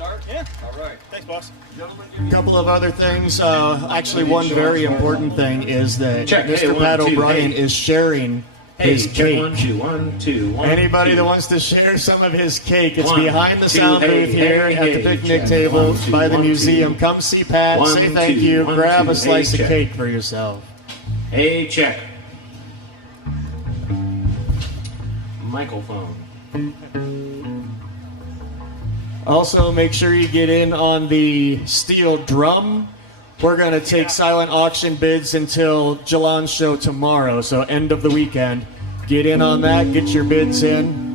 start? Yeah. All right. Thanks, boss. A couple of other things. Actually, one very important thing is that Check. Mr. Hey, Pat 1, 2, O'Brien hey. is sharing Hey, his check cake. 1, 2, 1, 2, 1. Anybody 2. that wants to share some of his cake, it's 1, behind the 2, sound hey, booth here hey, at the hey, picnic check. table 1, 2, by the 1, museum. 2. Come see Pat, 1, say thank 2, you, 1, grab 2, a slice hey, of check. cake for yourself. Hey, check. Microphone. Also, make sure you get in on the steel drum. We're going to take silent auction bids until Jalan's show tomorrow, so end of the weekend. Get in on that, get your bids in.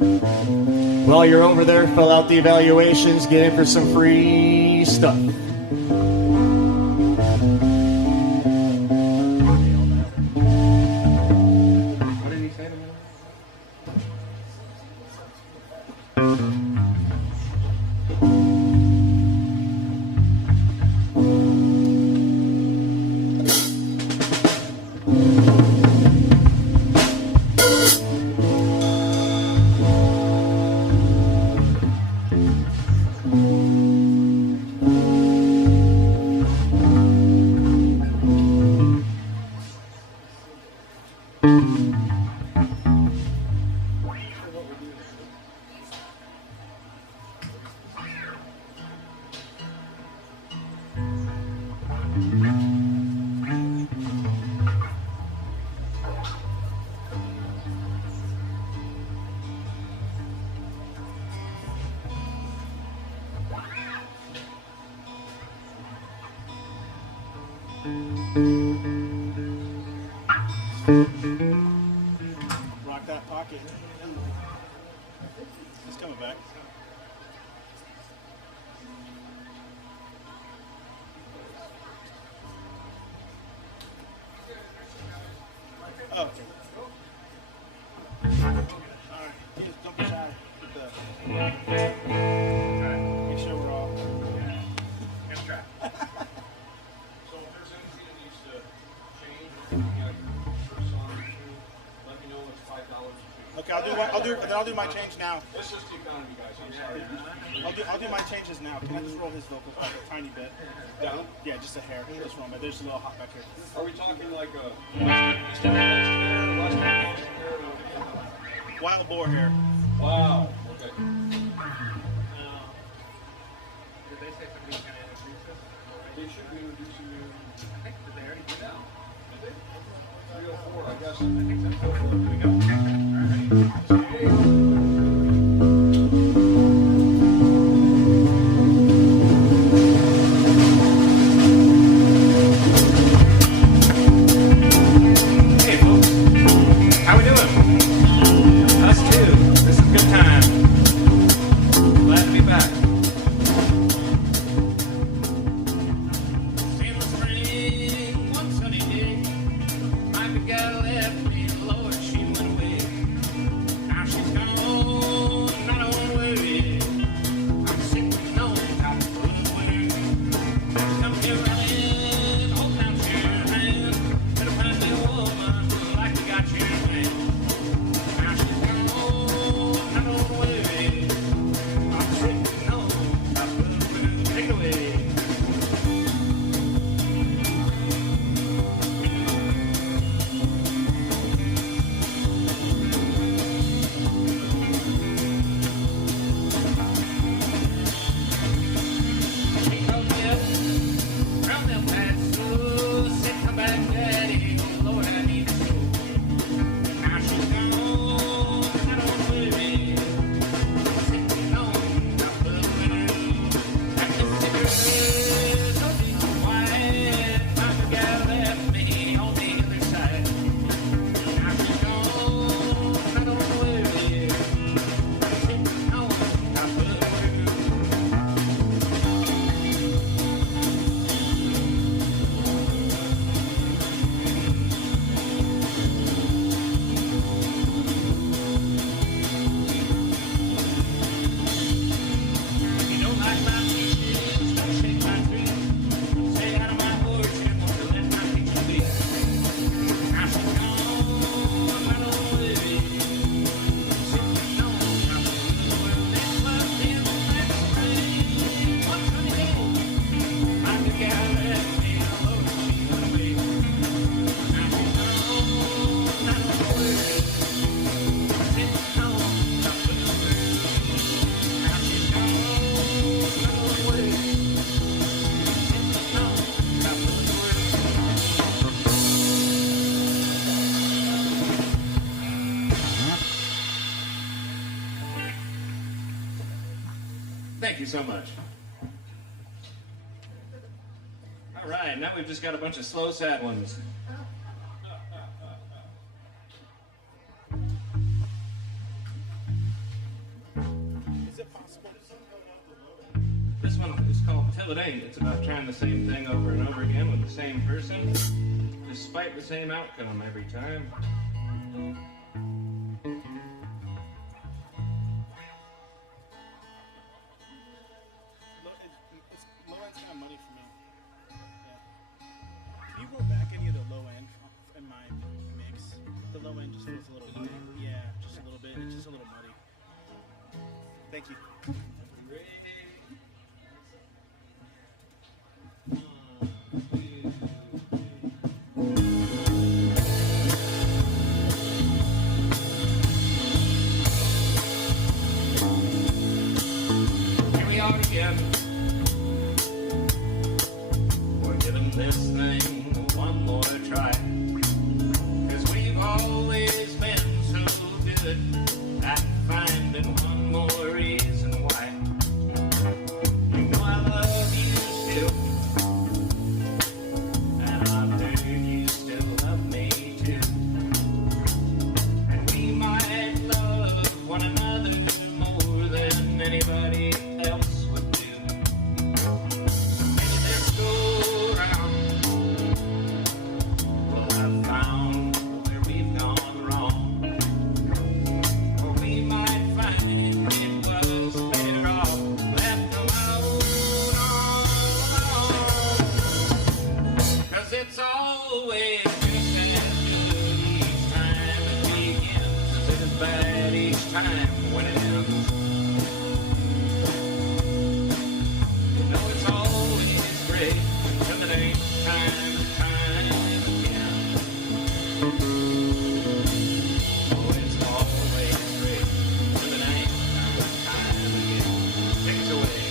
While you're over there, fill out the evaluations, get in for some free stuff. What did he say to me? Rock that pocket. He's coming back. Oh, okay. Alright, don't be shy. Make sure we're all. Let's try. So if there's anything that needs to change or anything I can for song or two, let me know. It's $5 a Okay, I'll do my change now. It's just the economy, guys. I'm sorry. I'll do my changes now. Can I just roll his vocals back a tiny bit? Down? Yeah, just a hair. Just roll, but there's a little hot back here. Are we talking like a Eastern Coast hair, Western Coast hair? Wild boar hair. Wow. Okay. Did they say somebody's going to introduce us? They should be introducing you. I think, did they already do that? 304, I guess. I think so. Here we go. All right, ready? Hey, folks. How we doing? Us too. This is a good time. Glad to be back. Sailing spring, one sunny day. My big gal left me, Lord, she went away. Thank you so much. All right, now we've just got a bunch of slow, sad ones. Is it possible? This one is called Till It Ain't. It's about trying the same thing over and over again with the same person, despite the same outcome every time. Low end's kind of money for me. Yeah. Can you roll back any of the low end in my mix? The low end just feels a little muddy. Yeah, just a little bit. It's just a little muddy. Thank you. Here we are again. We're giving this thing one more try. 'Cause we've always been so good at finding one more reason why. You know I love you still, and I've heard you still love me too. And we might love one another more than anybody else would do. Maybe this go round, we'll have found where we've gone wrong. Or we might find it was better off left alone all alone. 'Cause it's always just as good each time it begins as it is bad each time when it ends. You know it's always great till it ain't time and time again. Oh, it's always great till it ain't time and time again. Take us away.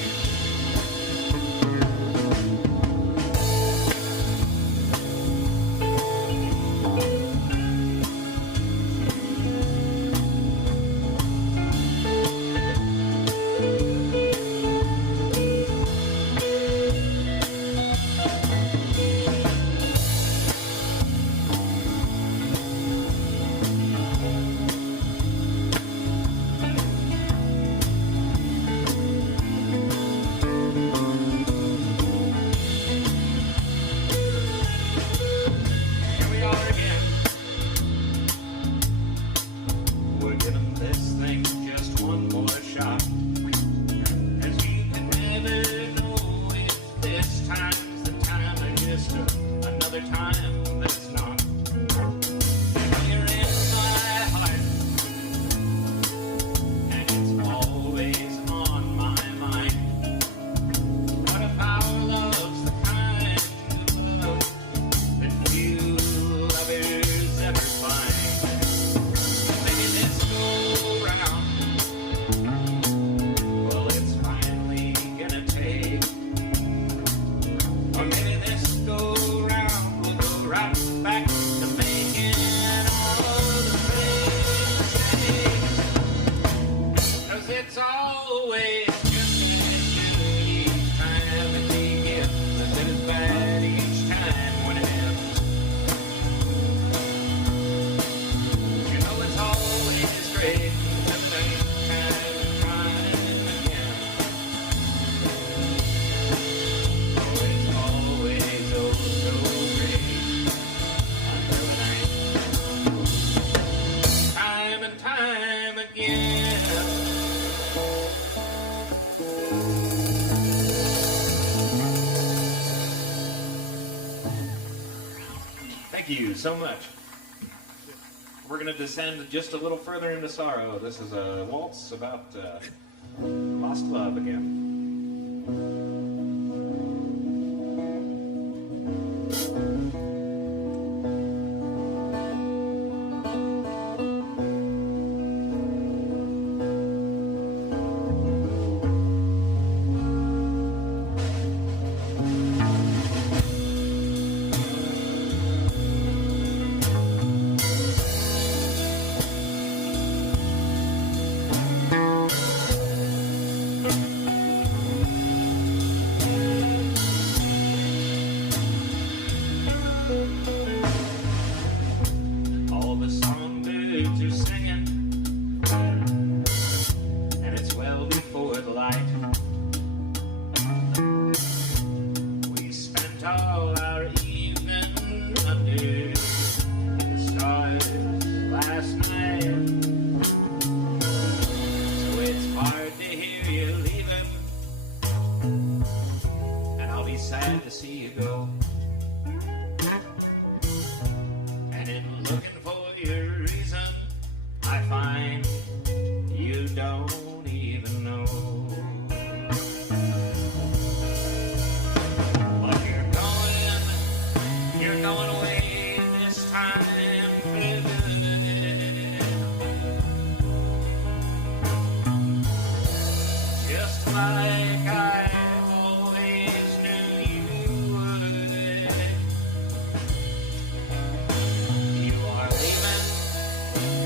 Here we are again. We're giving this thing just one more shot. 'Cause you can never know if this time's the time or just another time that's not. You're in my heart, and it's always on my mind. What if our love's the kind of love that few lovers ever find? Maybe this go round, well, it's finally gonna take. Or maybe this go round, we'll go right back to making all the mistakes. 'Cause it's always just as good each time it begins as it is bad each time when it ends. You know it's always great till it ain't time and time again. Oh, it's always oh so great until it ain't time and time again. Thank you so much. We're going to descend just a little further into sorrow. This is a waltz about lost love again.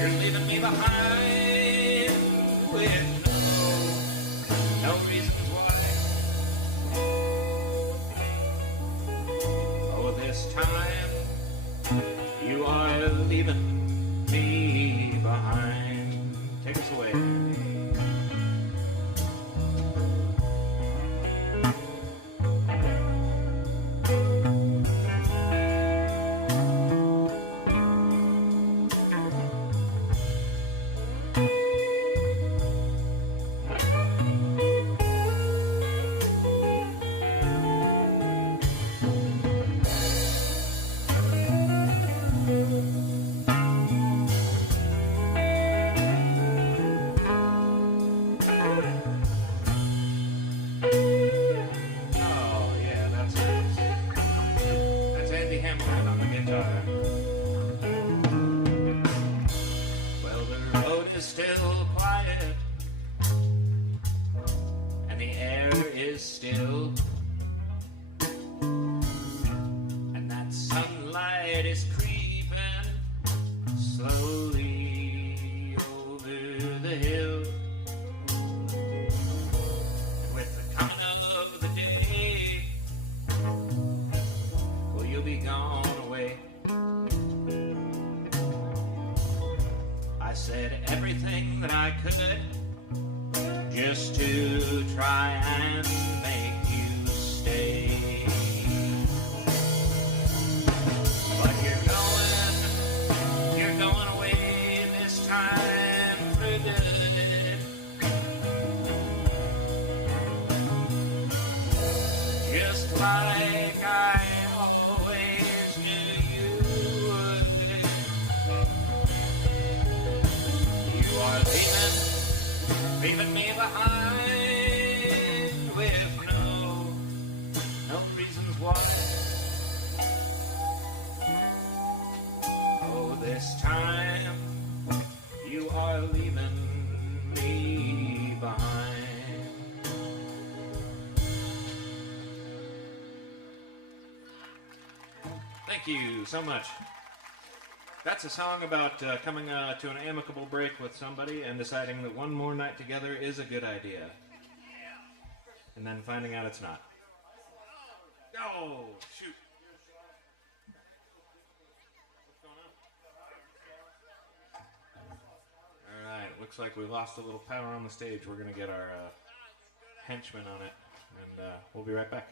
you're leaving me behind with no reasons why. Oh, this time you are leaving me behind. Take us away. Still quiet, and the air is still, and that sunlight is creeping slowly over the hill. And with the coming of the day, well, you'll be gone away. I said everything that I could just to try and make you stay. But you're going away this time for good. Just like I always knew you would. You are leaving me behind with no reasons why. Oh, this time you are leaving me behind. Thank you so much. That's a song about coming to an amicable break with somebody and deciding that one more night together is a good idea. And then finding out it's not. Oh, shoot. What's going on? Alright, looks like we lost a little power on the stage. We're going to get our henchmen on it, and we'll be right back.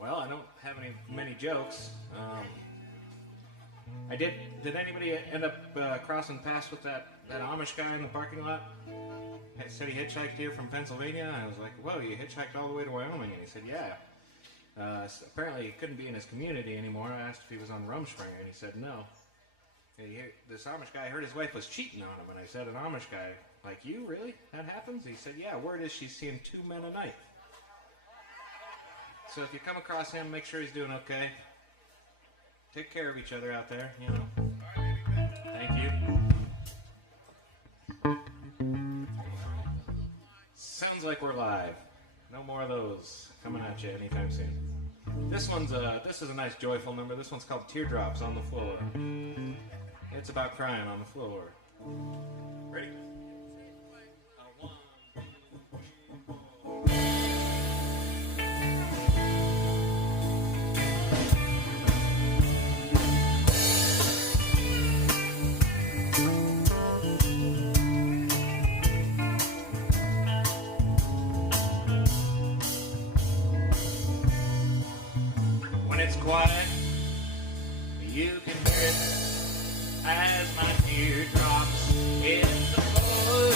Well, I don't have many jokes. Did anybody end up crossing paths with that Amish guy in the parking lot? He said he hitchhiked here from Pennsylvania. I was like, whoa, you hitchhiked all the way to Wyoming? And he said, yeah. Apparently he couldn't be in his community anymore. I asked if he was on Rumspringa, and he said no. This Amish guy heard his wife was cheating on him, and I said, an Amish guy, like you, really? That happens? He said, yeah, word is she's seeing 2 men a night. So if you come across him, make sure he's doing okay. Take care of each other out there, you know. Thank you. Sounds like we're live. No more of those coming at you anytime soon. This is a nice joyful number. This one's called Teardrops on the Floor. It's about crying on the floor. Ready? Quiet, you can hear it as my teardrops hit the floor.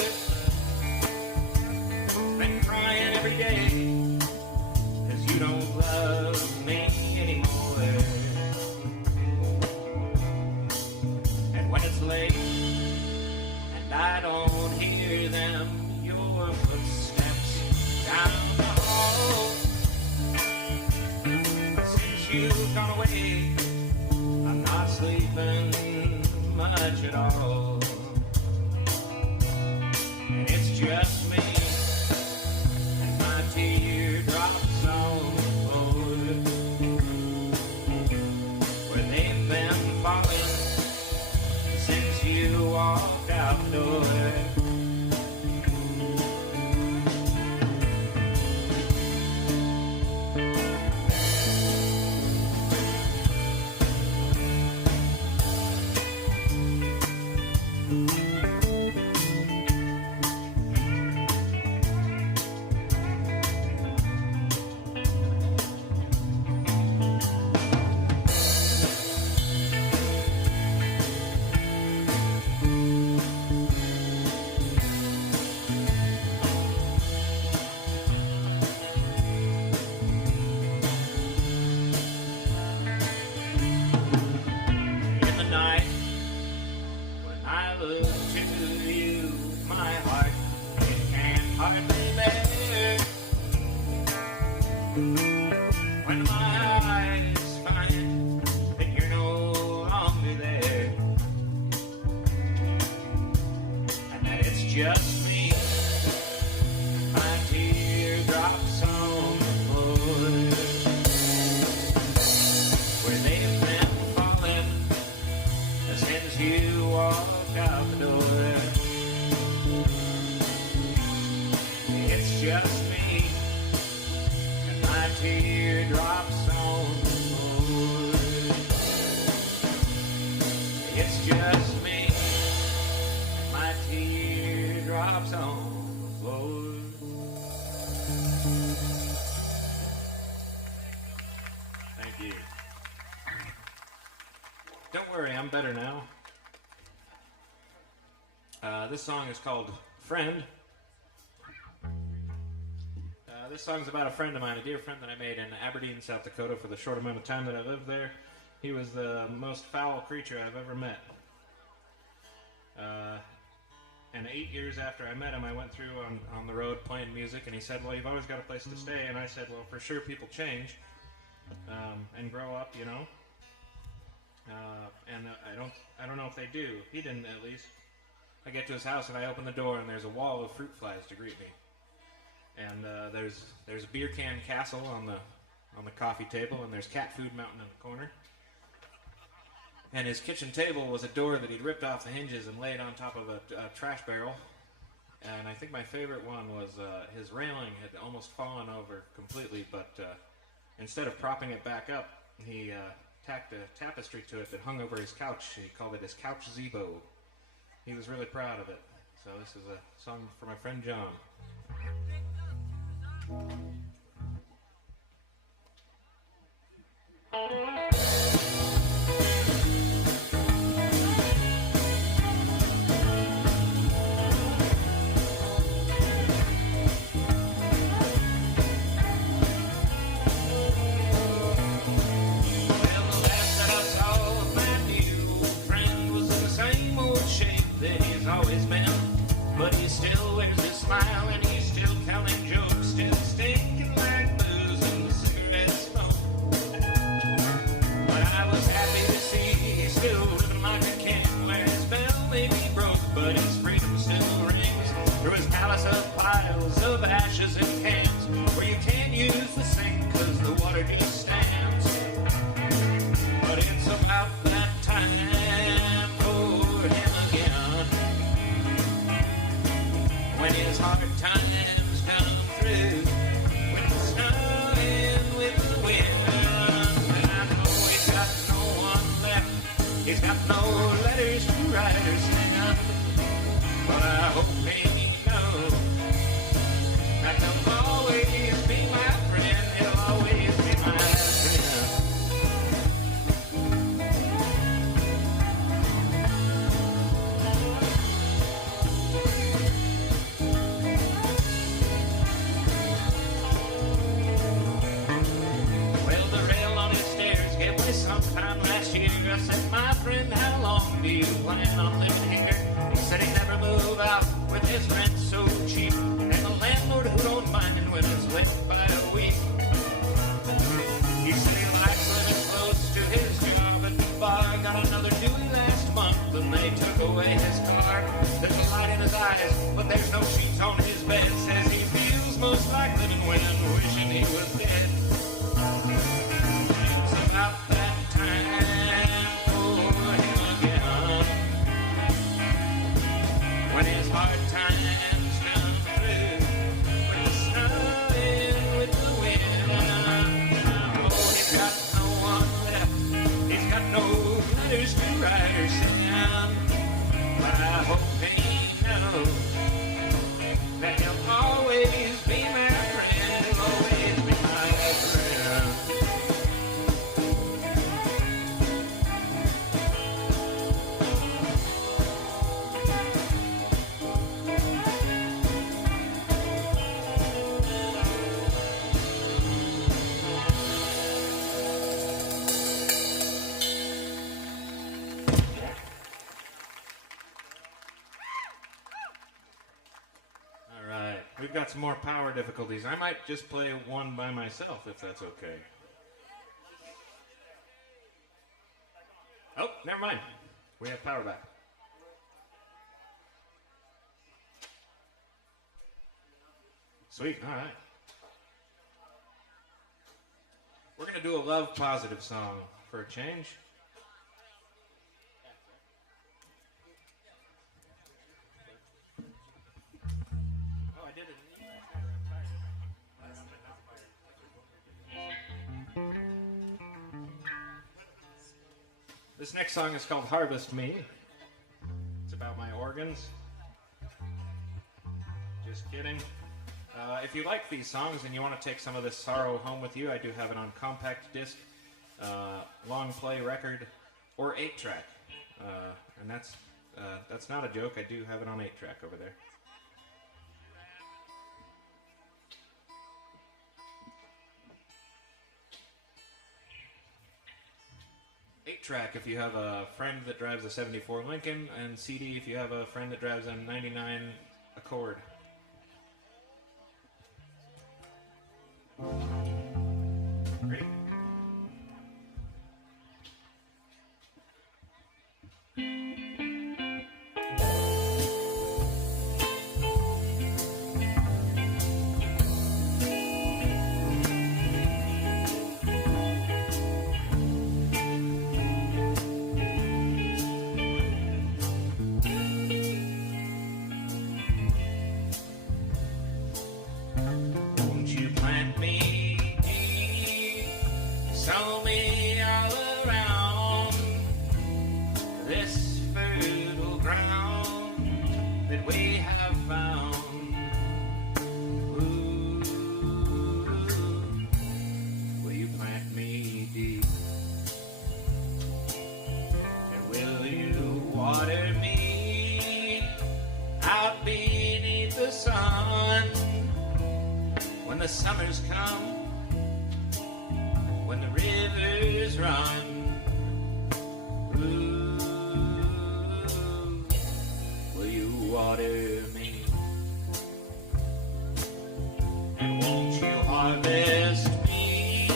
it all. And it's just me and my teardrops on the floor, where they've been falling since you walked out the door. In the night, when I look to you, my heart, it can't hardly bear. When my eyes find that you're no longer there, and that it's just me, my teardrops on the floor, where they've been falling since you walked out the door. It's just me and my teardrops on the floor. It's just me and my teardrops on the floor. Thank you. Don't worry, I'm better now. This song is called Friend. This song's about a friend of mine, a dear friend that I made in Aberdeen, South Dakota for the short amount of time that I lived there. He was the most foul creature I've ever met. And 8 years after I met him, I went through on the road playing music, and he said, well, you've always got a place to stay. And I said, well, for sure people change and grow up, you know. And I don't know if they do. He didn't, at least. I get to his house and I open the door and there's a wall of fruit flies to greet me. And there's a beer can castle on the coffee table, and there's cat food mountain in the corner. And his kitchen table was a door that he'd ripped off the hinges and laid on top of a trash barrel. And I think my favorite one was his railing had almost fallen over completely, but instead of propping it back up, he tacked a tapestry to it that hung over his couch. He called it his couch Zebo. He was really proud of it. So this is a song for my friend John. Always been, but he still wears his smile and he's still telling jokes, still stinking like booze and cigarette smoke. But I was happy to see he's still living like a king, where his bell may be broke, but his freedom still rings through his palace of piles of ashes and cans, where you can't use the sink cause the water just stands. But it's about that time for him again, when his hard times come through, with the snow and with the wind. And I know he's got no one left, he's got no letters to write or send, but I hope he knows that he'll always be my friend, he'll always be my friend. Sometime last year, I said, my friend, how long do you plan on living here? He said he'd never move out with his rent so cheap, and the landlord who don't mind it when it's wet by a week. He said he likes living close to his job at the bar, got another Dewey last month, and they took eyes, but there's no sheets on his bed. Says he feels most like living when wishing he was dead. It's about that time for him again, when his hard times come through, when he's snowing with the wind. Oh, he's got no one left, he's got no letters to write or send. But I hope he knows that he'll always be my friend. He'll always be my friend. All right, we've got some more power difficulties. I might just play one by myself if that's okay. Oh, never mind. We have power back. Sweet, all right. We're going to do a love positive song for a change. Oh, I did it. This next song is called Harvest Me. It's about my organs. Just kidding. If you like these songs and you want to take some of this sorrow home with you, I do have it on compact disc, long play record, or 8-track. And that's not a joke. I do have it on 8-track over there. Track if you have a friend that drives a 74 Lincoln, and CD if you have a friend that drives a 99 Accord. Ready? The summers come, when the rivers run, ooh, will you water me? And won't you harvest me?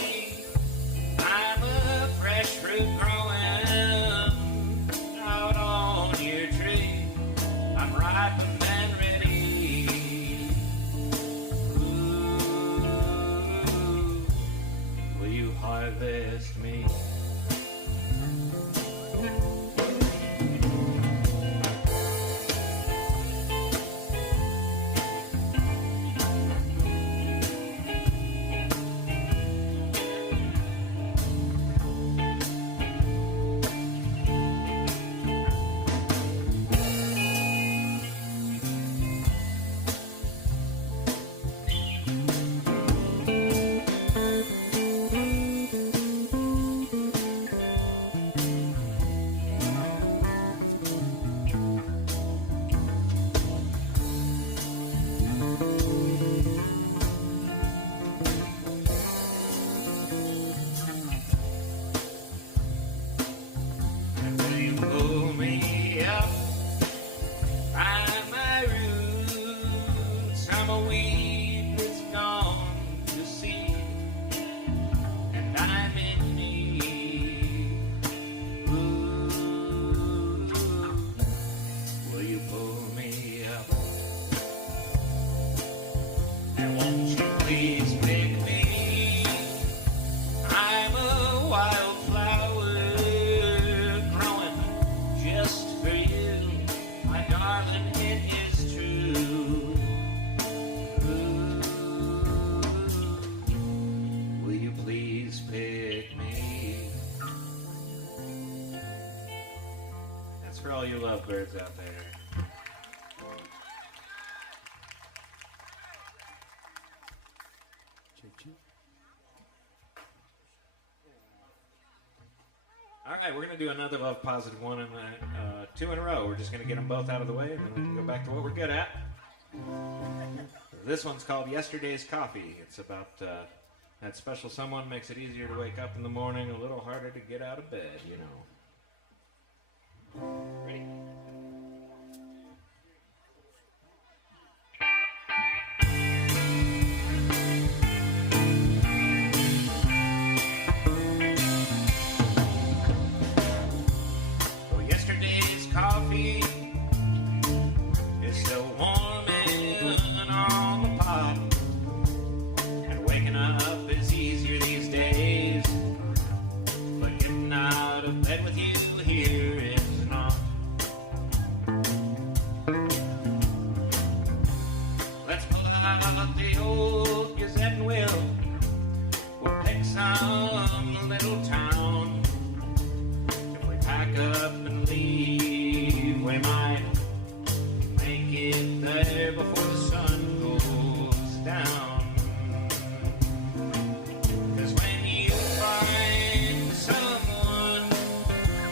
I'm a fresh fruit growing out on your tree. I'm ripened and ready. Harvest me. Will you pull me up? lovebirds out there. All right, we're going to do another love positive one and two in a row. We're just going to get them both out of the way, and then we can go back to what we're good at. This one's called Yesterday's Coffee. It's about that special someone makes it easier to wake up in the morning, a little harder to get out of bed, you know. Ready? Coffee is still warming on the pot, and waking up is easier these days, but getting out of bed with you here is not. Let's pull out the old Gazette and we'll pick some little town. If we pack up and leave, we might make it there before the sun goes down. 'Cause when you find someone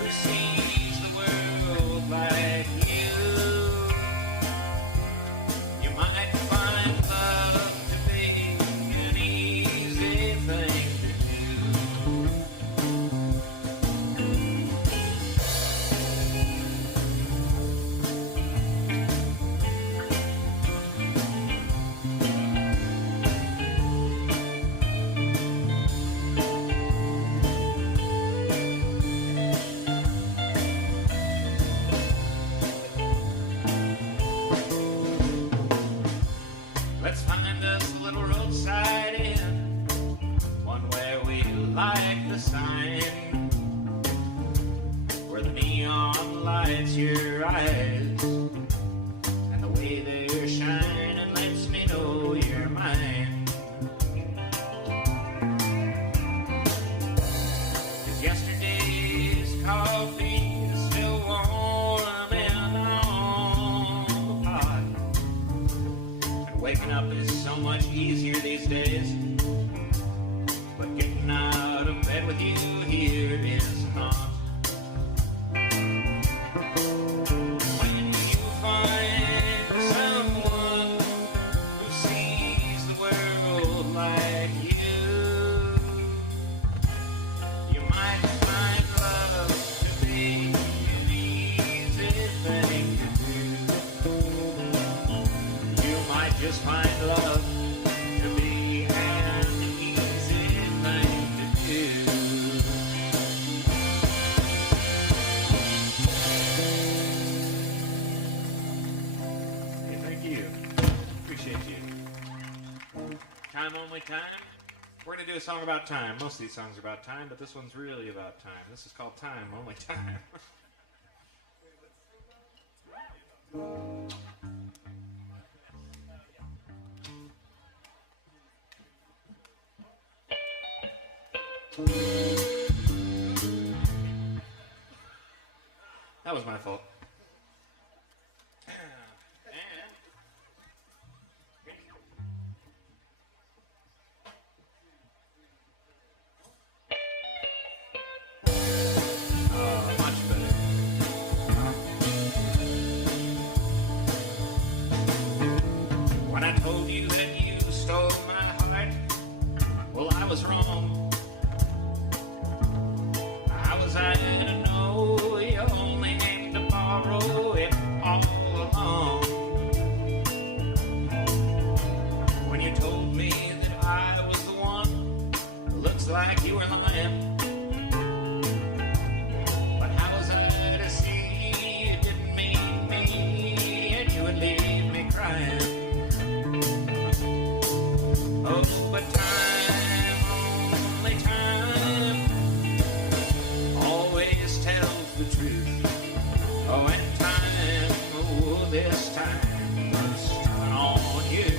who sees the world like you might find love to be an easy thing to do. Let's find us a little roadside inn, one where we like the sign, where the neon lights your eyes, and the way they're shining lets me know you're mine. 'Cause yesterday's coffee is still warming on the pot. Waking up is so much easier these days, but getting out of bed with you here is not. When you find someone who sees the world like you might find love to be an easy thing to do. You might just find love to be an easy thing to do. Hey, thank you. Appreciate you. Time only time. We're going to do a song about time. Most of these songs are about time, but this one's really about time. This is called Time, Only Time. That was my fault. Much better. When I told you that you stole my heart, well, I was wrong. How was I to know you only aimed to borrow it all along? When you told me that I was the one, looks like you were lying. But how was I to see you didn't mean me and you would leave me crying? Oh, but time, only time, always tells the truth. Oh, and time, oh, this time was telling on you.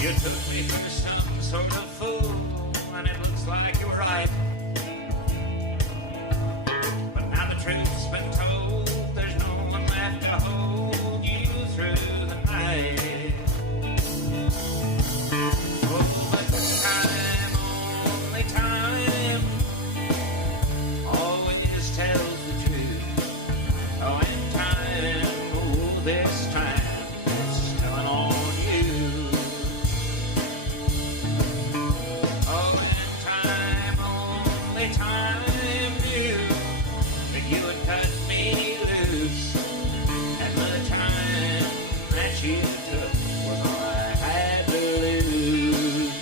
You took me for some sort of fool, and it looks like you're right. But now the truth's been told, there's no one left to hold you through the night. Oh, but time, only time, always tells the truth. Oh, and time, oh, this time, it's telling on you. Oh, and time, only time knew that you would cut me loose. And the time that you took was all I had to lose.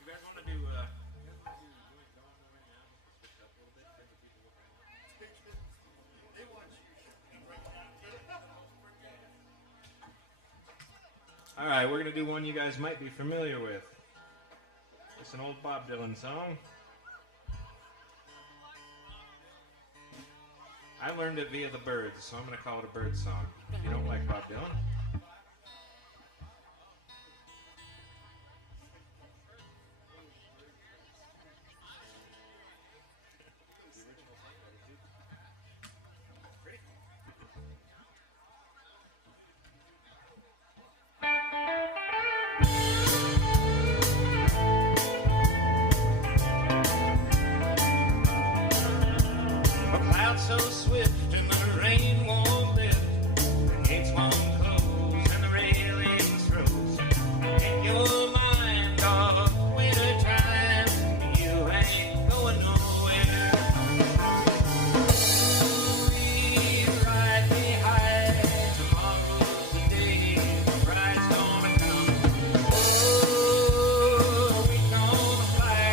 You guys want to do All right, we're going to do one you guys might be familiar with. It's an old Bob Dylan song. I learned it via the Birds, so I'm going to call it a bird song. If you don't like Bob Dylan. a cloud so swift and the rain won't lift. The gates won't close and the railings froze. In your mind of winter time, you ain't going nowhere. We ride behind, tomorrow's the day the bride's gonna come. Oh, we gonna fly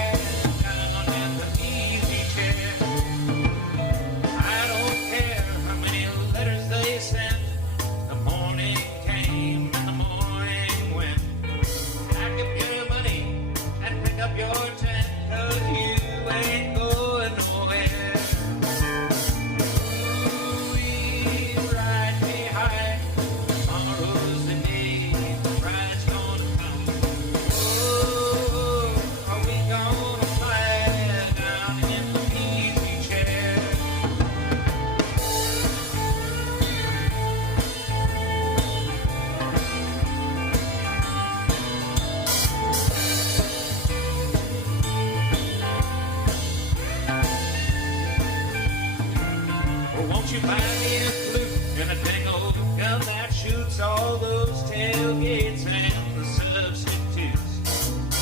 down in the easy chair. I don't care how many letters they sent. The morning came and the morning went. Pack up your money and pick up your tent, 'cause you ain't going nowhere. Ooh, we ride behind. Tomorrow's the day the bride's gonna come. Oh, are we gonna fly down in the easy chair? Or won't you buy me a flute and a dang old gun that shoots all those tailgates and the substitutes?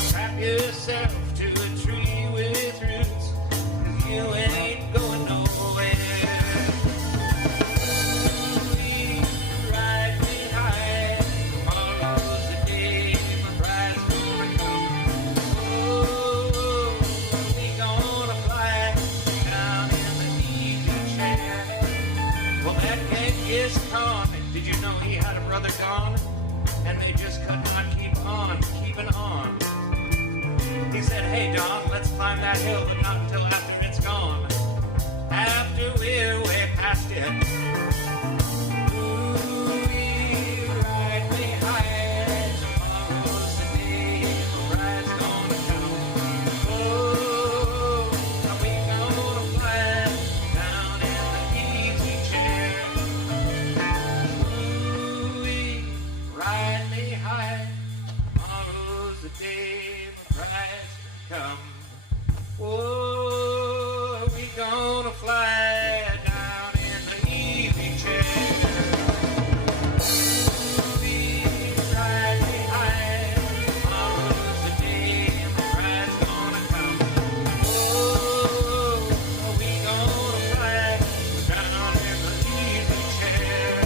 Strap yourself to a tree with roots, 'cause you ain't going nowhere. We ride behind. Tomorrow's the day my bride's gonna come. Oh, we gonna fly down in the easy chair. Well, that Genghis Khan, did you know he had a brother gone? And they just could not keep on keeping on. He said, hey, Don, let's climb that hill, but not until after it's gone. After we're way past it. Ooh, we ride behind. Tomorrow's the day the bride's gonna come. Oh, are we gonna fly down in the easy chair? Ooh, we ride behind. Tomorrow's the day the bride's come. Oh, are we gonna fly down in the easy chair? We ride behind. Tomorrow's the day the bride's gonna come. Oh, are we gonna fly down in the easy chair?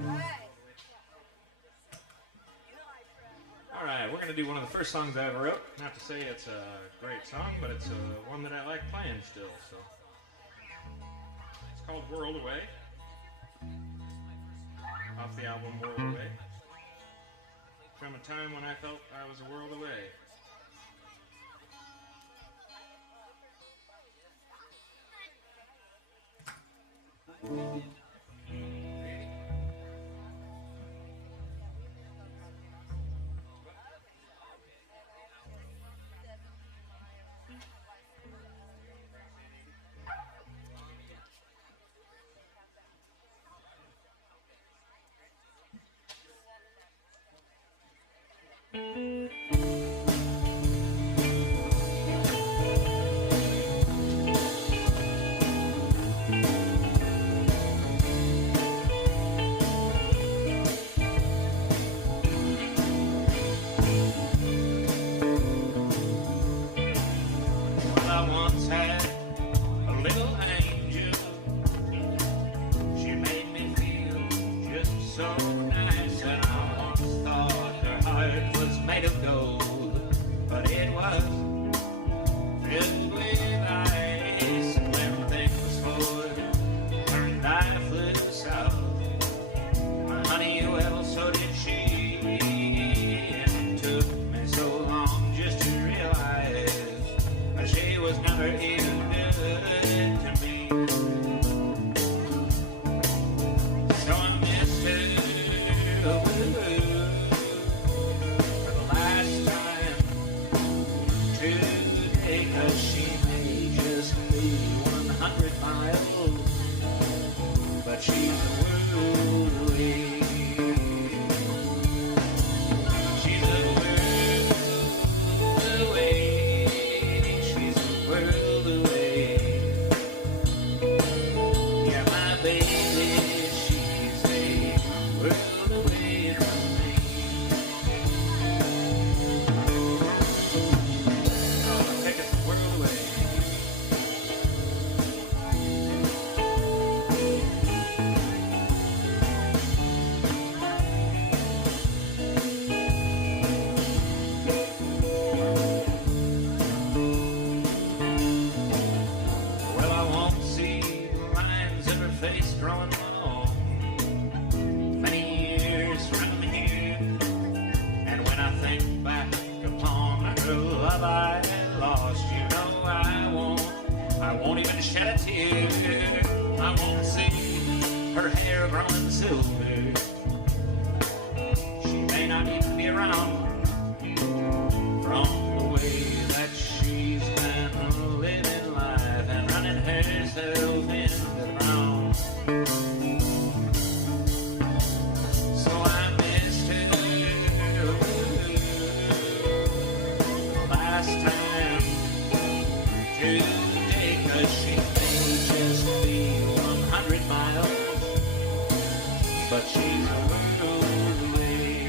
All right, we're going to do one of the first songs I ever wrote. Not to say it's a great song, but it's one that I like playing still. So it's called World Away, off the album World Away, from a time when I felt I was a world away. I once had a little angel. She made me feel just so nice, and I once thought her heart was made of gold, but it was filled with ice. And when things would turn I flew south. My honey, well, so did she. It took me so long just to realize she was never even good to me. So I missed her for the last time today, 'cause she may just be 100 miles, but she's a world away. She's a world away. World away. Yeah, my baby, she's a world away from me. Oh, take us a world away. Well, I won't see the lines of her face growing long. Many years from here, and when I think back upon her love I lost, you know I won't even shed a tear. I won't see her hair growing silver. She may not even be around from the way that she's been living life and running herself into the ground. So I missed her last time today, 'cause she may just be 100 miles, but she's a world away.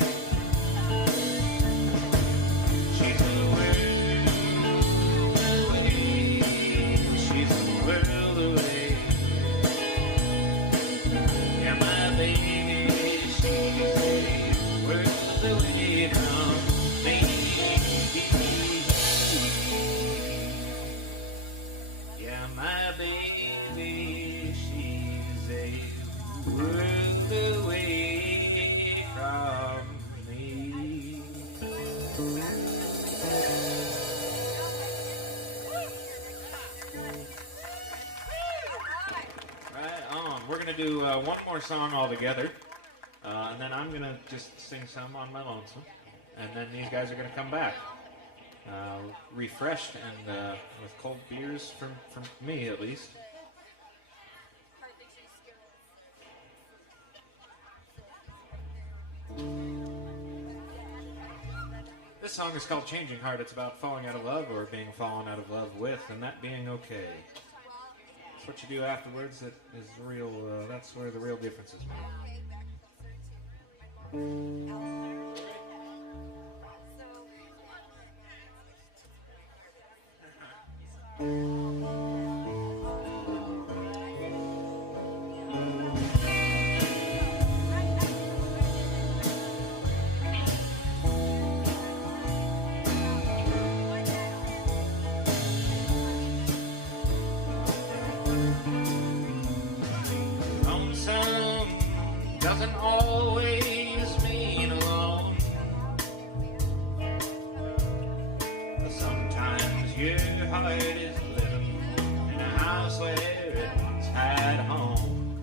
She's a world away. She's a world away. Yeah, my baby, she's a world away from me. Yeah, my baby, she's a world away from me. Right on. We're going to do one more song all together, and then I'm going to just sing some on my lonesome, and then these guys are going to come back refreshed and with cold beers from me at least. This song is called Changing Heart. It's about falling out of love or being fallen out of love with, and that being okay. It's what you do afterwards that is real, that's where the real difference is made. lonesome doesn't always mean alone. Sometimes your heart is living in a house where it once had home.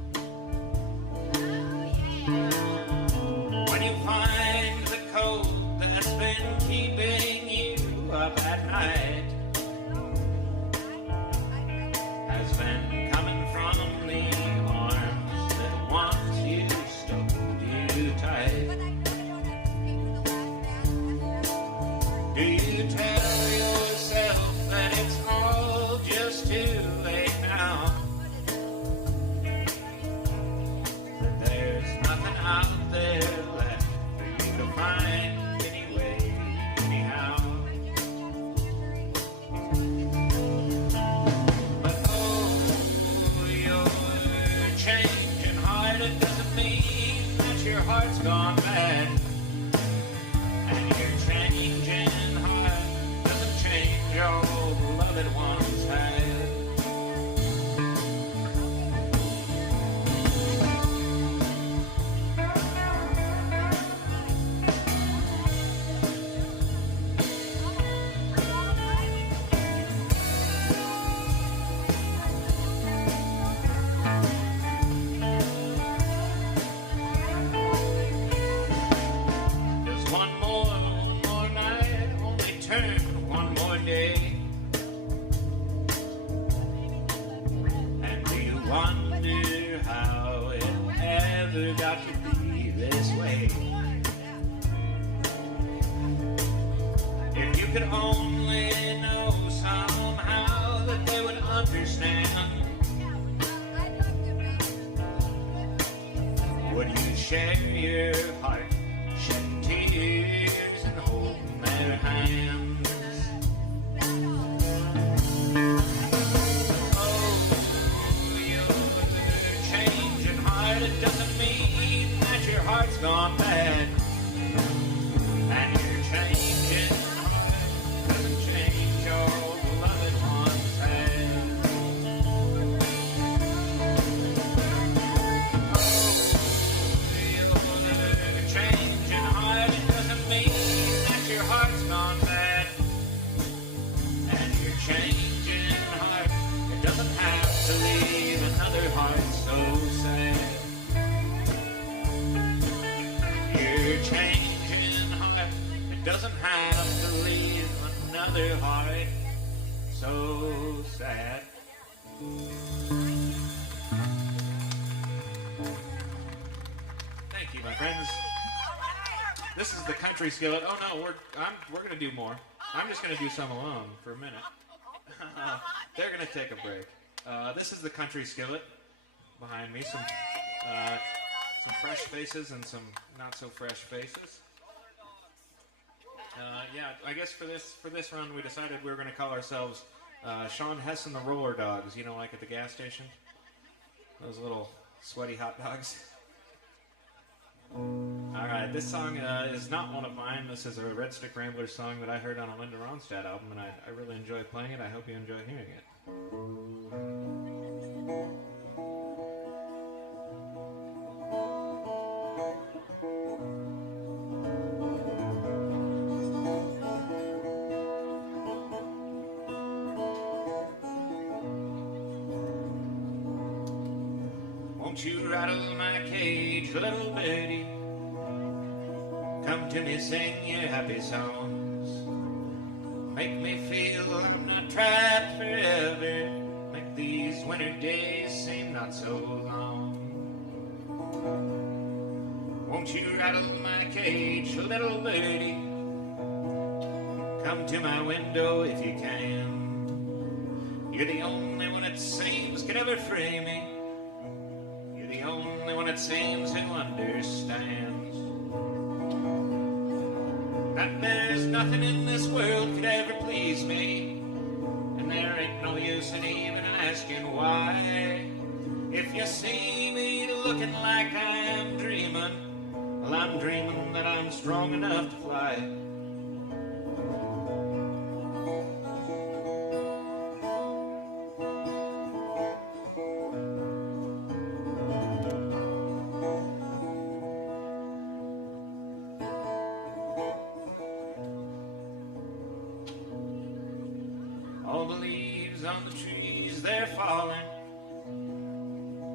When you find the coat that's been keeping you up at night has been coming from the arms that once used to hold you tight. Do you tell yourself that it's all just too late now? That there's nothing out there left for you to find anyway, anyhow? But oh, you're changing heart. It doesn't mean that your heart's gone bad. And you're changing heart doesn't change all the love it once had. Just one more night, only turn one more day. And do you wonder how it ever got to be this way? If you could only know somehow that they would understand, would you share your heart, shed tears, and hold their hands? Oh, you're changing heart. It doesn't mean that your heart's gone bad. And you're changing heart doesn't change all the love it once had. You're changing heart. It doesn't mean that your heart's gone bad. And you're changing heart. It doesn't have to leave another heart so sad. You're changing heart. It doesn't have to leave another heart so sad. Thank you, my friends. This is the Country Skillet. Oh no, we're gonna do more. I'm just gonna do some alone for a minute. They're gonna take a break. This is the Country Skillet. Behind me, some fresh faces and some not so fresh faces. Yeah, I guess for this run we decided we were gonna call ourselves Shawn Hess and the Roller Dogs. You know, like at the gas station, those little sweaty hot dogs. Alright, this song is not one of mine. This is a Red Stick Ramblers song that I heard on a Linda Ronstadt album, and I really enjoy playing it. I hope you enjoy hearing it. Won't you rattle my cage, little birdie? Come to me, sing your happy songs. Make me feel I'm not trapped forever. Make these winter days seem not so long. Won't you rattle my cage, little birdie? Come to my window if you can. You're the only one it seems could ever free me. You're the only one it seems who understands that there's nothing in this world could ever please me, and there ain't no use in even asking why. If you see me looking like I'm dreaming, well, I'm dreaming that I'm strong enough to fly. on the trees, they're falling.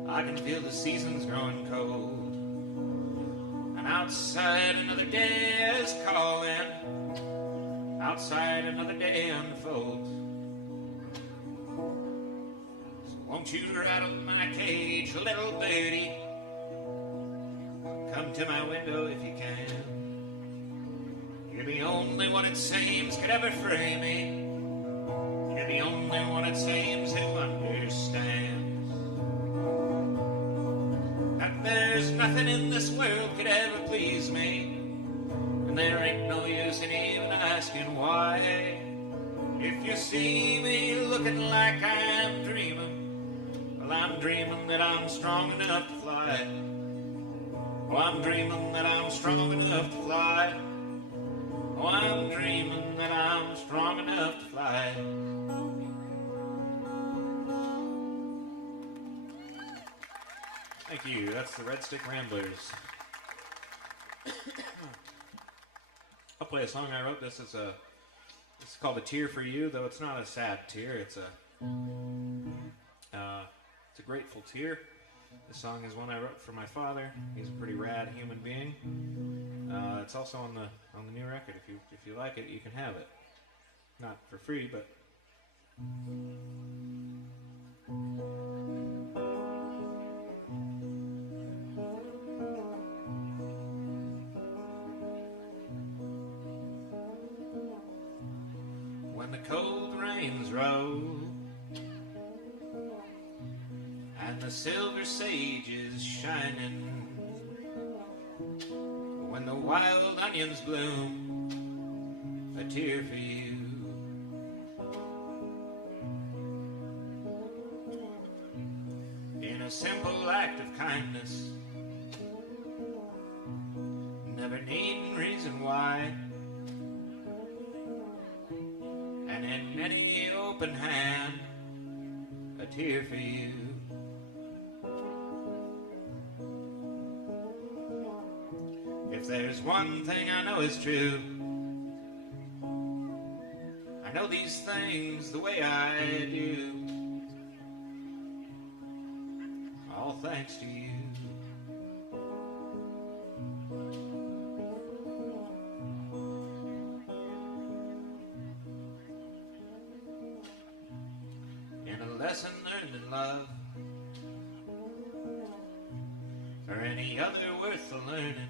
I can feel the seasons growing cold. And outside another day is calling. Outside another day unfolds. So won't you rattle my cage, little birdie? Come to my window if you can. You're the only one it seems could ever free me. You're the only one it seems who understands that there's nothing in this world could ever please me, and there ain't no use in even asking why. If you see me looking like I'm dreaming, well, I'm dreaming that I'm strong enough to fly. Oh, I'm dreaming that I'm strong enough to fly. Oh, I'm dreaming that I'm strong enough to fly. Thank you. That's the Red Stick Ramblers. I'll play a song I wrote. It's called A Tear for You, though it's not a sad tear. It's a grateful tear. This song is one I wrote for my father. He's a pretty rad human being. It's also on the new record. If you like it, you can have it. Not for free, but. When the cold rains roll and the silver sage is shining, when the wild onions bloom, a tear for you. In a simple act of kindness, never needing reason why, and in any open hand, a tear for you. If there's one thing I know is true, I know these things the way I do, all thanks to you. In a lesson learned in love, or any other worth the learning,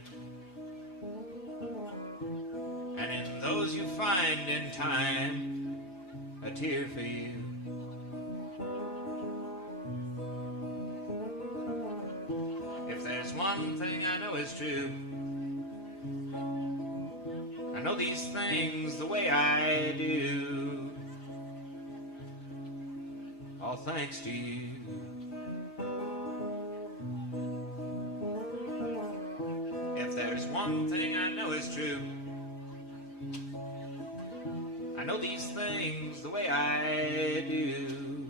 and in those you find in time, a tear for you. If there's one thing I know is true, I know these things the way I do, all thanks to you. If there's one thing I know is true, I know these things the way I do,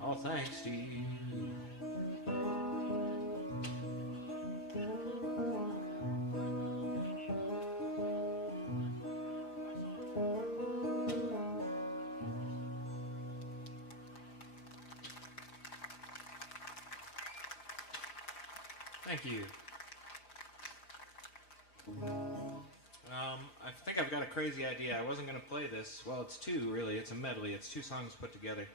all thanks to you. Thank you. I think I've got a crazy idea. I wasn't going to play this. Well, it's two, really. It's a medley. It's two songs put together.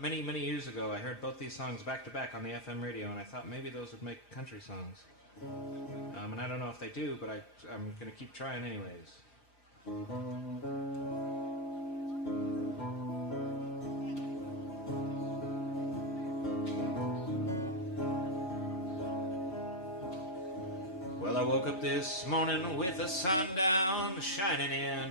Many, many years ago, I heard both these songs back to back on the FM radio, and I thought maybe those would make country songs. And I don't know if they do, but I'm going to keep trying anyways. Well, I woke up this morning with the sun down shining in.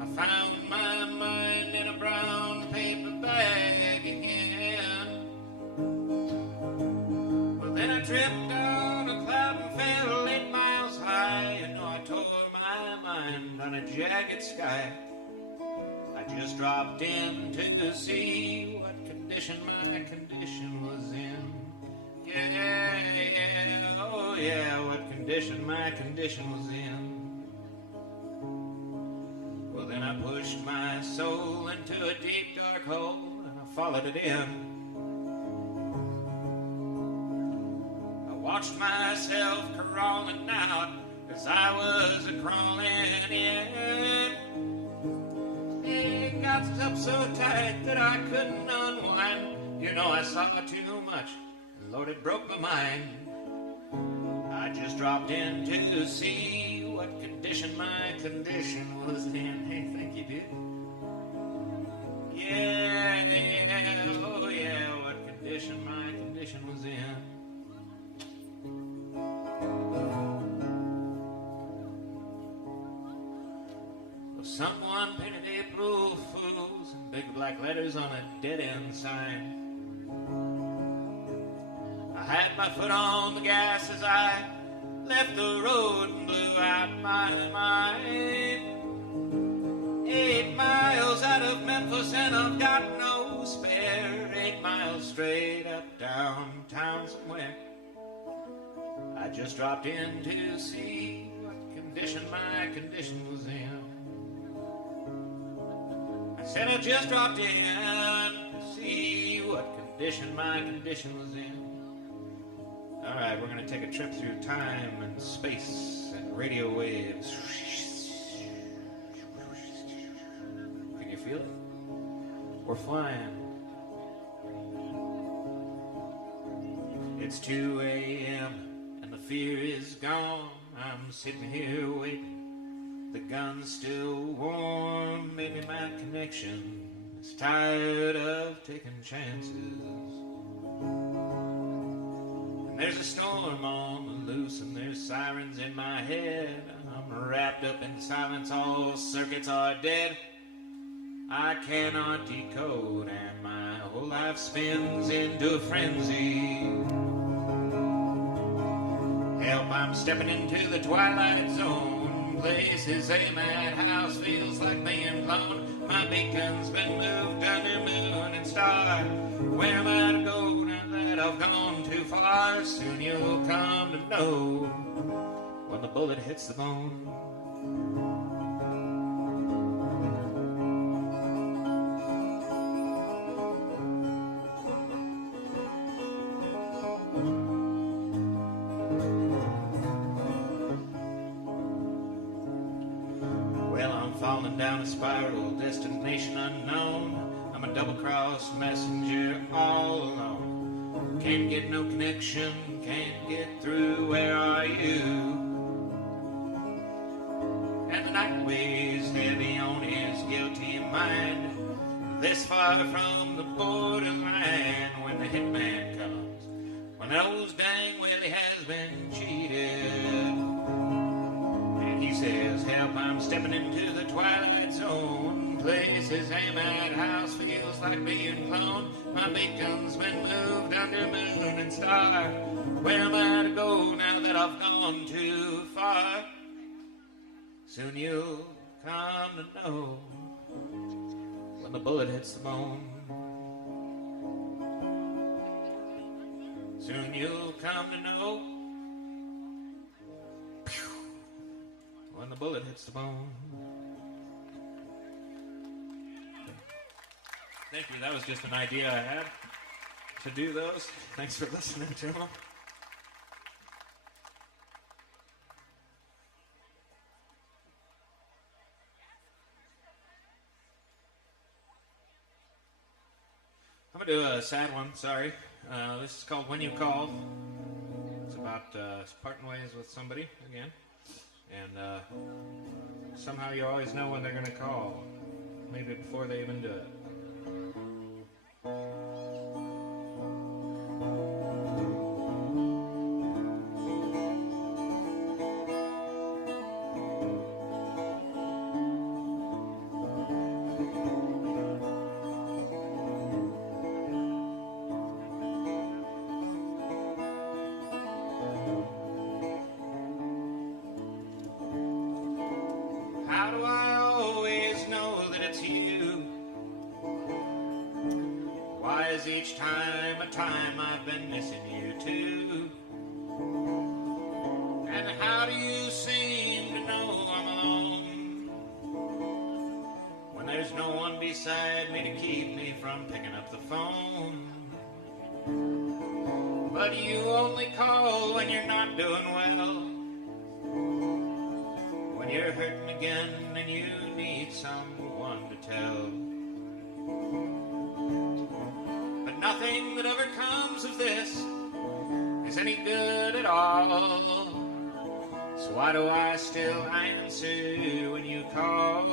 I found my mind in a brown paper bag again. Well, then I tripped on a cloud and fell 8 miles high. You know, I tore my mind on a jagged sky. I just dropped in to see what condition my condition was in. Yeah, oh yeah, what condition my condition was in. then I pushed my soul into a deep dark hole, and I followed it in. I watched myself crawling out as I was a-crawling in. It got up so tight that I couldn't unwind. You know I saw too much, and Lord, it broke my mind. I just dropped in to see what condition my condition was in. Hey, thank you, dude. Yeah, oh yeah, what condition my condition was in. Well, someone painted April Fools in big black letters on a dead-end sign. I had my foot on the gas as I left the road and blew out my mind. 8 miles out of Memphis and I've got no spare. 8 miles straight up downtown somewhere. I just dropped in to see what condition my condition was in. I said I just dropped in to see what condition my condition was in. Alright, we're going to take a trip through time and space and radio waves. Can you feel it? We're flying. It's 2 a.m. and the fear is gone. I'm sitting here waiting. The gun's still warm. Maybe my connection is tired of taking chances. There's a storm on the loose and there's sirens in my head. I'm wrapped up in silence, all circuits are dead. I cannot decode and my whole life spins into a frenzy. Help, I'm stepping into the twilight zone. Places a madhouse feels like being blown. My beacon's been moved under moon and star. Where am I to go now that I've gone too far? Soon you'll come to know when the bullet hits the bone. Well, I'm falling down a spiral, destination unknown. I'm a double-crossed messenger all alone. Can't get no connection, can't get through, where are you? And the night weighs heavy on his guilty mind. This far from the borderline, when the hitman comes, when knows dang well he has been cheated. And he says, help, I'm stepping into the twilight zone. Places a madhouse feels like being cloned. My beacon's been moved under moon and star. Where am I to go now that I've gone too far? Soon you'll come to know when the bullet hits the bone. Soon you'll come to know when the bullet hits the bone. Thank you. That was just an idea I had to do those. Thanks for listening to them. I'm going to do a sad one, sorry. This is called When You Call. It's about parting ways with somebody again. And somehow you always know when they're going to call. Maybe before they even do it. How do I always know that it's you? Why is each time a time I've been missing you too? And how do you seem to know I'm alone? there's no one beside me to keep me from picking up the phone. But you only call when you're not doing well, when you're hurting again and you need someone to tell. But nothing that ever comes of this is any good at all. So why do I still answer when you call?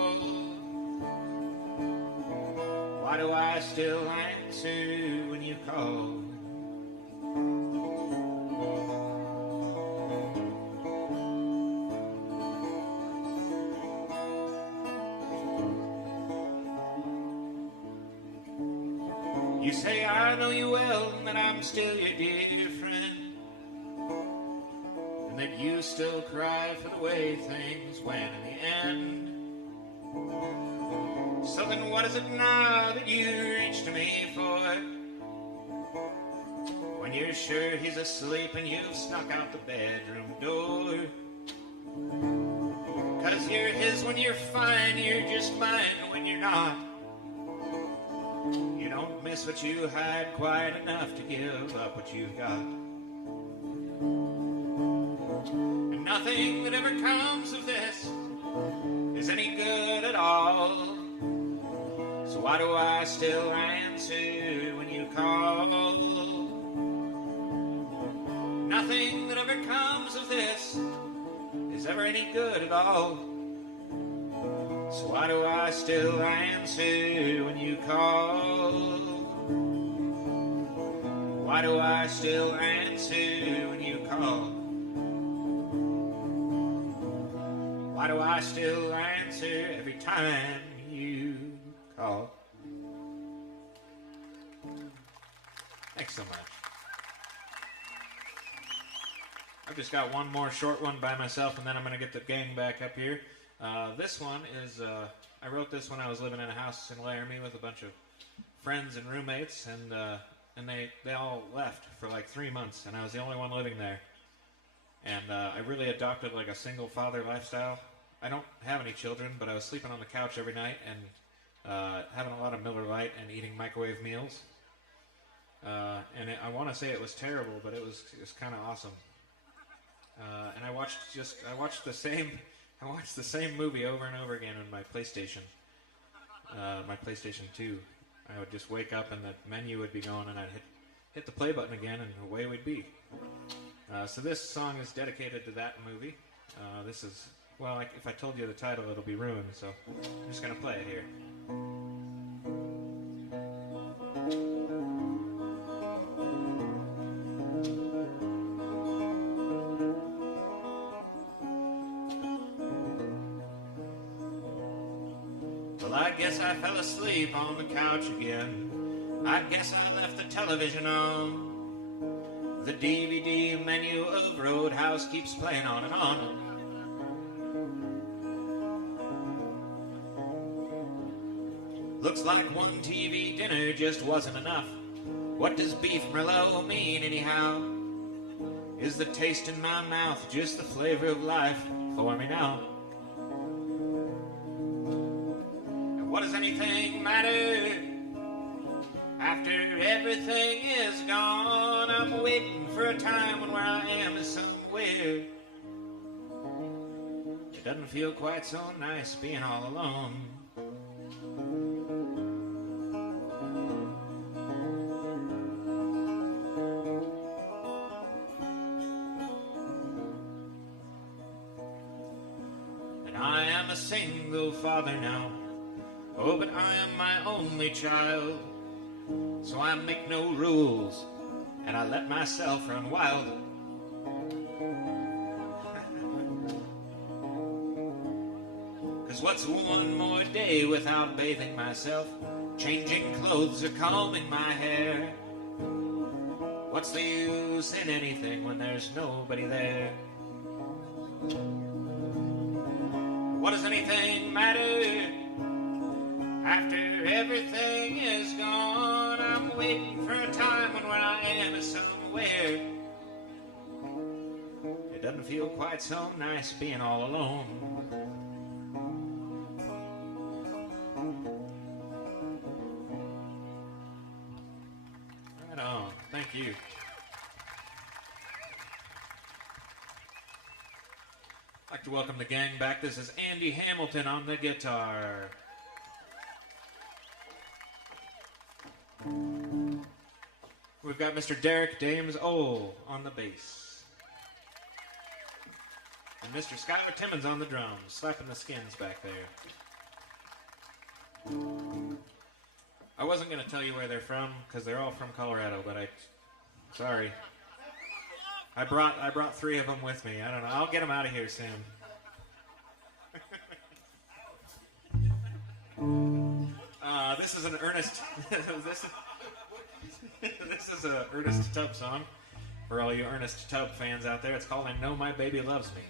Why do I still answer when you call? You say I know you well and that I'm still your dear friend, and that you still cry for the way things went in the end. So then what is it now that you reach to me for, when you're sure he's asleep and you've snuck out the bedroom door? 'Cause you're his when you're fine, you're just mine when you're not. You don't miss what you had quite enough to give up what you've got. And nothing that ever comes of this is any good at all. So why do I still answer when you call? Nothing that ever comes of this is ever any good at all. So why do I still answer when you call? Why do I still answer when you call? Why do I still answer every time you call? Thanks so much. I've just got one more short one by myself, and then I'm going to get the gang back up here. This one is, I wrote this when I was living in a house in Laramie with a bunch of friends and roommates, and they all left for like 3 months, and I was the only one living there. And I really adopted like a single father lifestyle. I don't have any children, but I was sleeping on the couch every night and having a lot of Miller Lite and eating microwave meals. And I want to say it was terrible, but it was kind of awesome. And I watched the same movie over and over again on my PlayStation 2. I would just wake up and the menu would be going, and I'd hit the play button again, and away we'd be. So this song is dedicated to that movie. This is, well, if I told you the title, it'll be ruined, so I'm just going to play it here. Well, I guess I fell asleep on the couch again. I guess I left the television on. The DVD menu of Roadhouse keeps playing on and on. Looks like one TV dinner just wasn't enough. What does beef merlot mean anyhow? Is the taste in my mouth just the flavor of life for me now? And what does anything matter after everything is gone? I'm waiting for a time when where I am is somewhere. It doesn't feel quite so nice being all alone. And I am a single father now. Oh, but I am my only child. So I make no rules, and I let myself run wild. Cause what's one more day without bathing myself, changing clothes or combing my hair? What's the use in anything when there's nobody there? What does anything matter after everything is gone? I'm waiting for a time when where I am is somewhere. It doesn't feel quite so nice being all alone. Thank you. I'd like to welcome the gang back. This is Andy Hamilton on the guitar. We've got Mr. Derek Dames Ole on the bass. And Mr. Skylar Timmons on the drums, slapping the skins back there. I wasn't going to tell you where they're from, because they're all from Colorado, but sorry. I brought 3 of them with me. I don't know. I'll get them out of here soon. This is an Ernest. This is a Ernest Tubb song for all you Ernest Tubb fans out there. It's called "I Know My Baby Loves Me."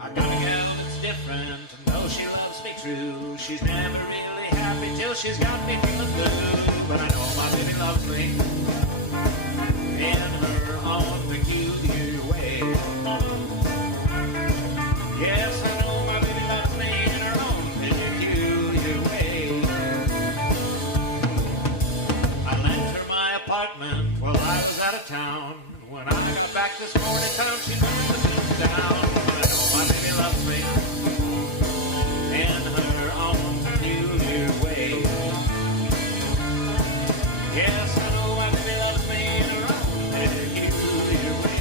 I got a gal that's different, and though she loves me true, she's never really happy till she's got me feeling blue. But I know my baby loves me in her own peculiar way. Yes, I know my baby loves me in her own peculiar way. I lent her my apartment while I was out of town. When I got back this morning time, she burned the news down. My baby loves me in her own peculiar way. Yes, I know my baby loves me in her own peculiar way.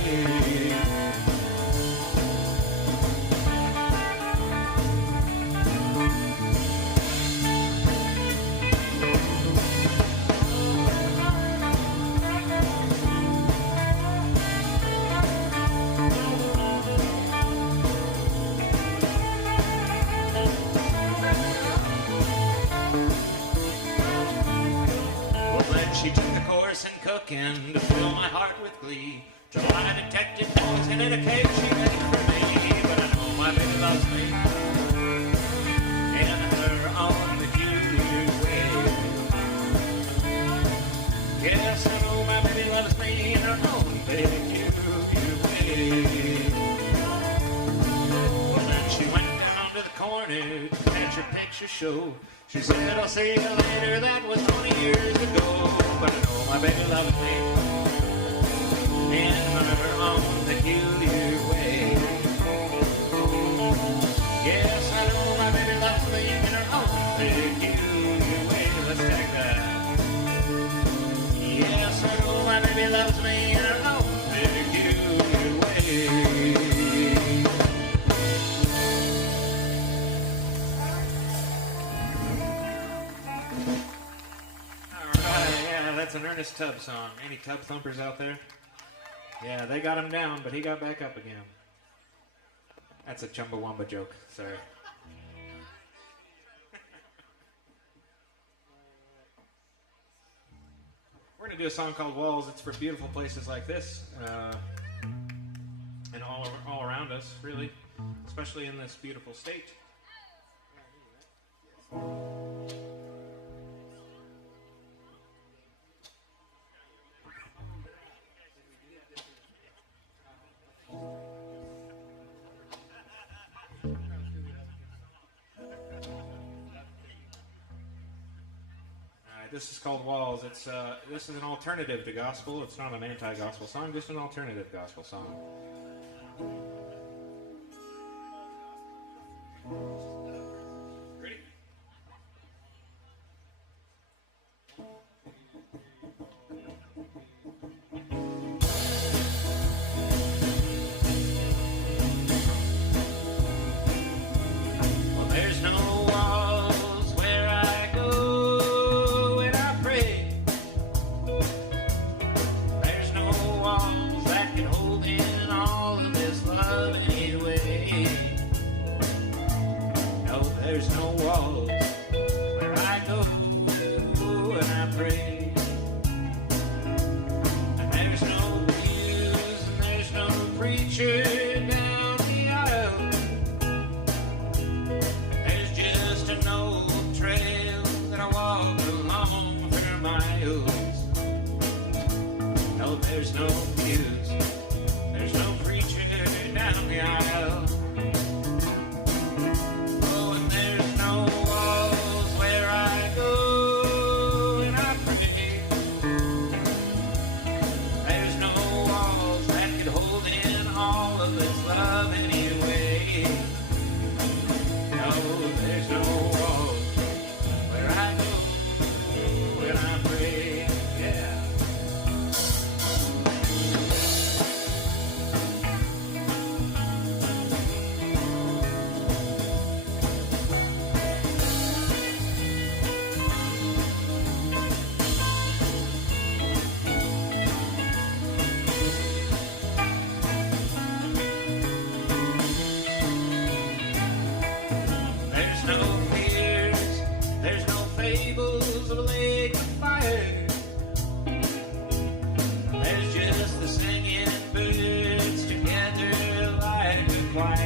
She took a course in cooking to fill my heart with glee. July detective poison in a cake she made for me. But I know my baby loves me in her own peculiar way. Yes, I know my baby loves me in her own peculiar way. Well, then she went down to the corner to catch her picture show. She said, I'll see you later, that was 20 years ago. But I know my baby loves me in her own peculiar way. Yes, I know my baby loves me in her own peculiar way. Let's take that. Yes, I know my baby loves me in her own peculiar way. That's an Ernest Tubb song. Any Tubb thumpers out there? Yeah, they got him down, but he got back up again. That's a Chumbawamba joke. Sorry. We're going to do a song called Walls. It's for beautiful places like this. And all around us, really. Especially in this beautiful state. This is called Walls. This is an alternative to gospel. It's not an anti-gospel song, just an alternative gospel song. Ready? Well, there's no walls where I go. There's no walls where I go and I pray. And there's no pews and there's no preacher down the aisle.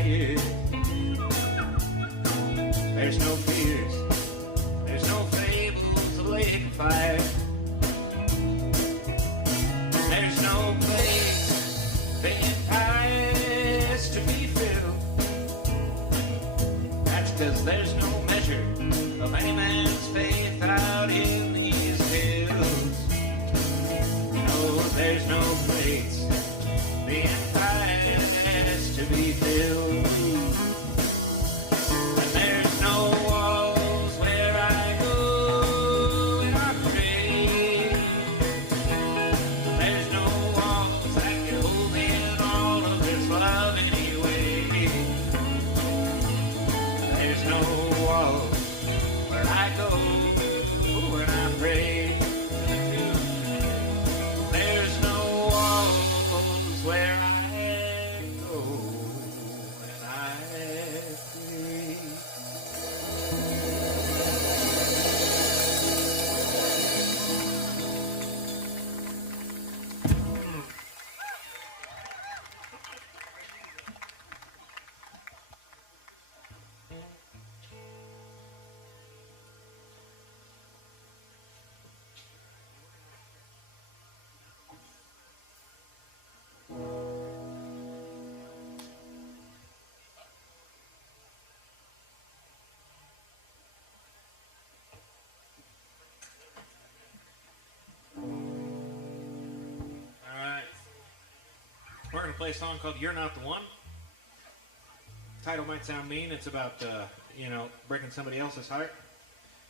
you. There's no fears, there's no fables of lake of fire. There's no place paying price to be filled. That's 'cause there's no measure of any man's faith out in these hills. No, there's no place being price to be filled. And there's no walls where I go and I pray. There's no walls that can hold in all of this love anyway. There's no walls where I go when I pray. There's no walls where I go when I pray. Alright. We're going to play a song called You're Not the One. Title might sound mean. It's about, breaking somebody else's heart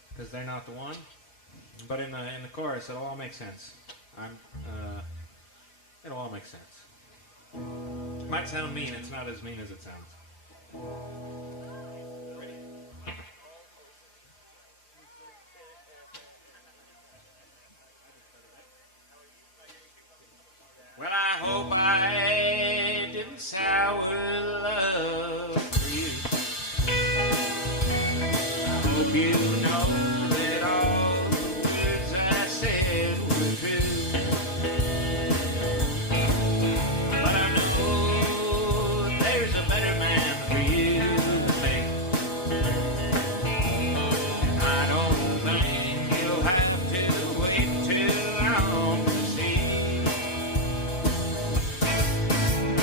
because they're not the one. But in the chorus, it'll all make sense. It'll all make sense. It might sound mean. It's not as mean as it sounds. Well, I hope I didn't sour love for you. I hope you know that all the words I said were true. But I know there's a better man for you than me. I don't think you'll have to wait too long to see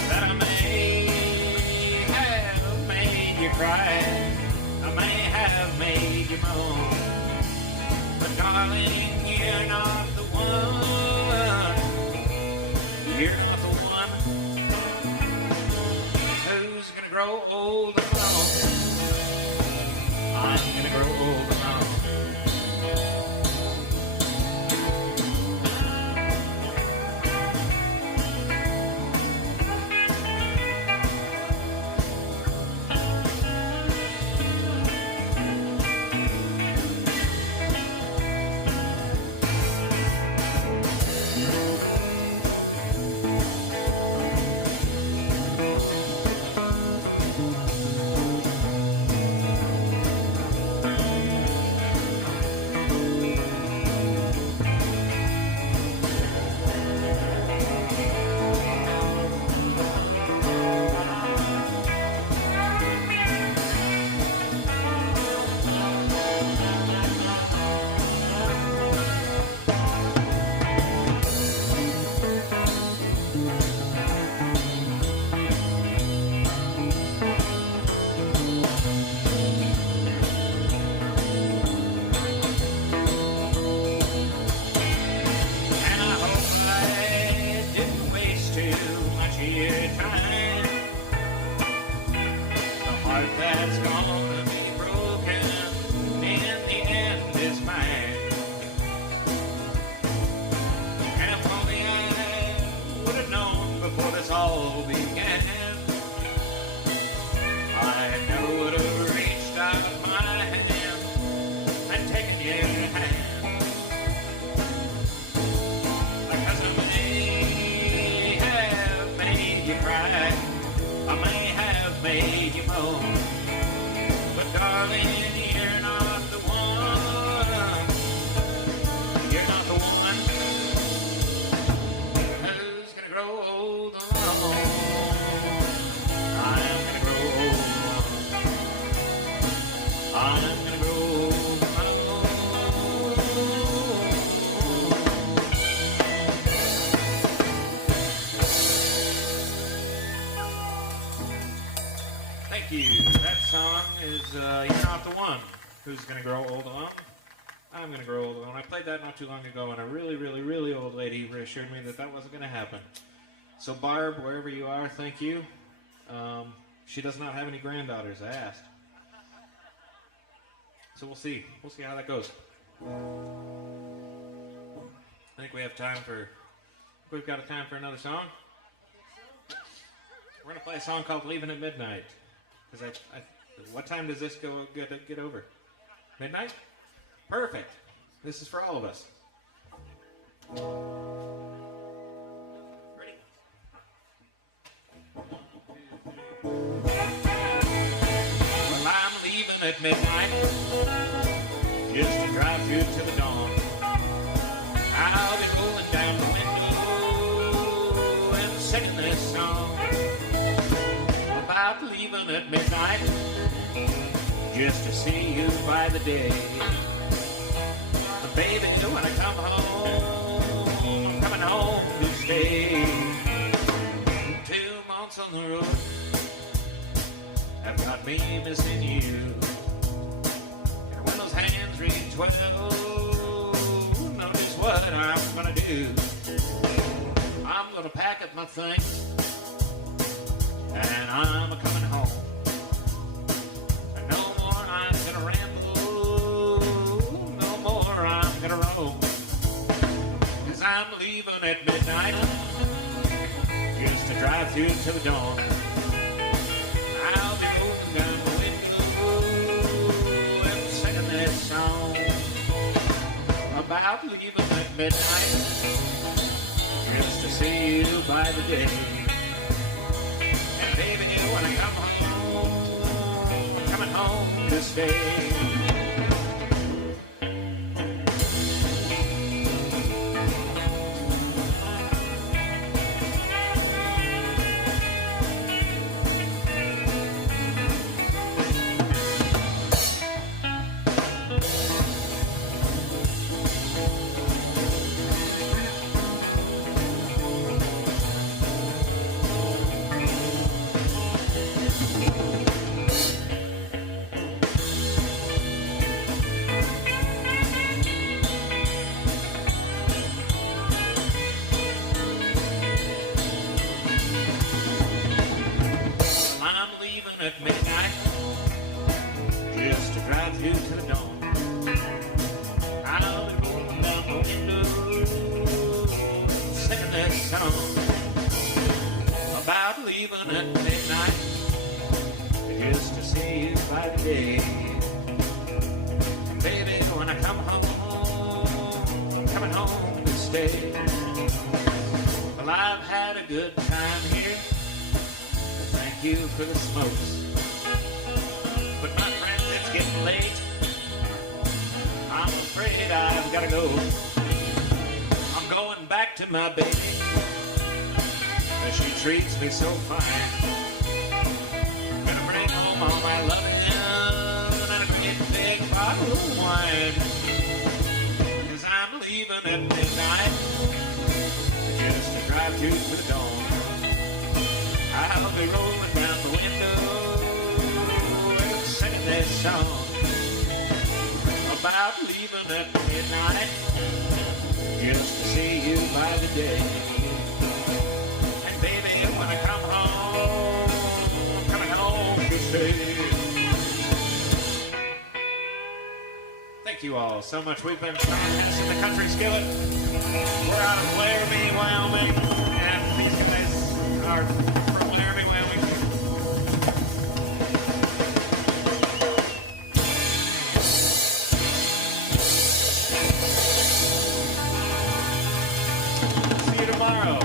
that I may have made you cry, I may have made you moan, but darling, you're not the one. You're not the one who's gonna grow old alone. I'm gonna grow old alone. And I hope I didn't waste too much of your time. The heart that's gonna be broken in the end is mine. And if only I would have known before this all began, I never would have reached out my hand and taken your hand. Because I may have made you cry, I may have made you moan, but darling, you're not the one. You're not the one who's gonna grow old alone. I'm gonna grow old you. That song is You're Not the One. Who's Gonna Grow Old Alone? I'm Gonna Grow Old Alone. I played that not too long ago, and a really, really, really old lady reassured me that that wasn't gonna happen. So Barb, wherever you are, thank you. She does not have any granddaughters, I asked. So we'll see. We'll see how that goes. I think we have time for... We've got a time for another song. We're going to play a song called Leaving at Midnight. Because what time does this get over? Midnight? Perfect. This is for all of us. Ready? Well, I'm leaving at midnight just to drive through to the dawn. I'll be rolling down the window and singing this song about leaving at midnight just to see you by the day. But baby, when I come home, I'm coming home to stay. 2 months on the road have got me missing you. And when those hands reach 12, notice what I'm gonna do. I'm gonna pack up my things and I'm a coming home. And no more I'm gonna ramble, no more I'm gonna roam. 'Cause I'm leaving at midnight just to drive through to the dawn. I'll be rolling down the window and singing this song about leaving at midnight just to see you by the day. And baby, when I come home, I'm coming home to stay. At midnight just to drive you to the dawn. I'll be rolling down the window singing this song about leaving at midnight just to see you by the day. And baby, when I come home, I'm coming home to stay. Well, I've had a good time here. Thank you for the smokes. But my friends, it's getting late. I'm afraid I've got to go. I'm going back to my baby, as she treats me so fine. I'm gonna bring home all my loving and a great big bottle of wine. 'Cause I'm leaving at midnight just to drive you to the dawn. I'll be rolling down the window and singing this song about leaving at midnight just to see you by the day. And baby, when I come home, I'm coming home to stay. Thank you all so much. We've been Shawn Hess in the Country Skillet. We're out of Laramie, Wyoming, and these guys are from Laramie, Wyoming. See you tomorrow.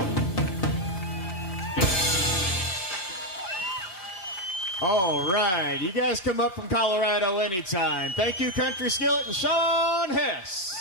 All right, you guys come up from Colorado anytime. Thank you, Country Skillet and Shawn Hess.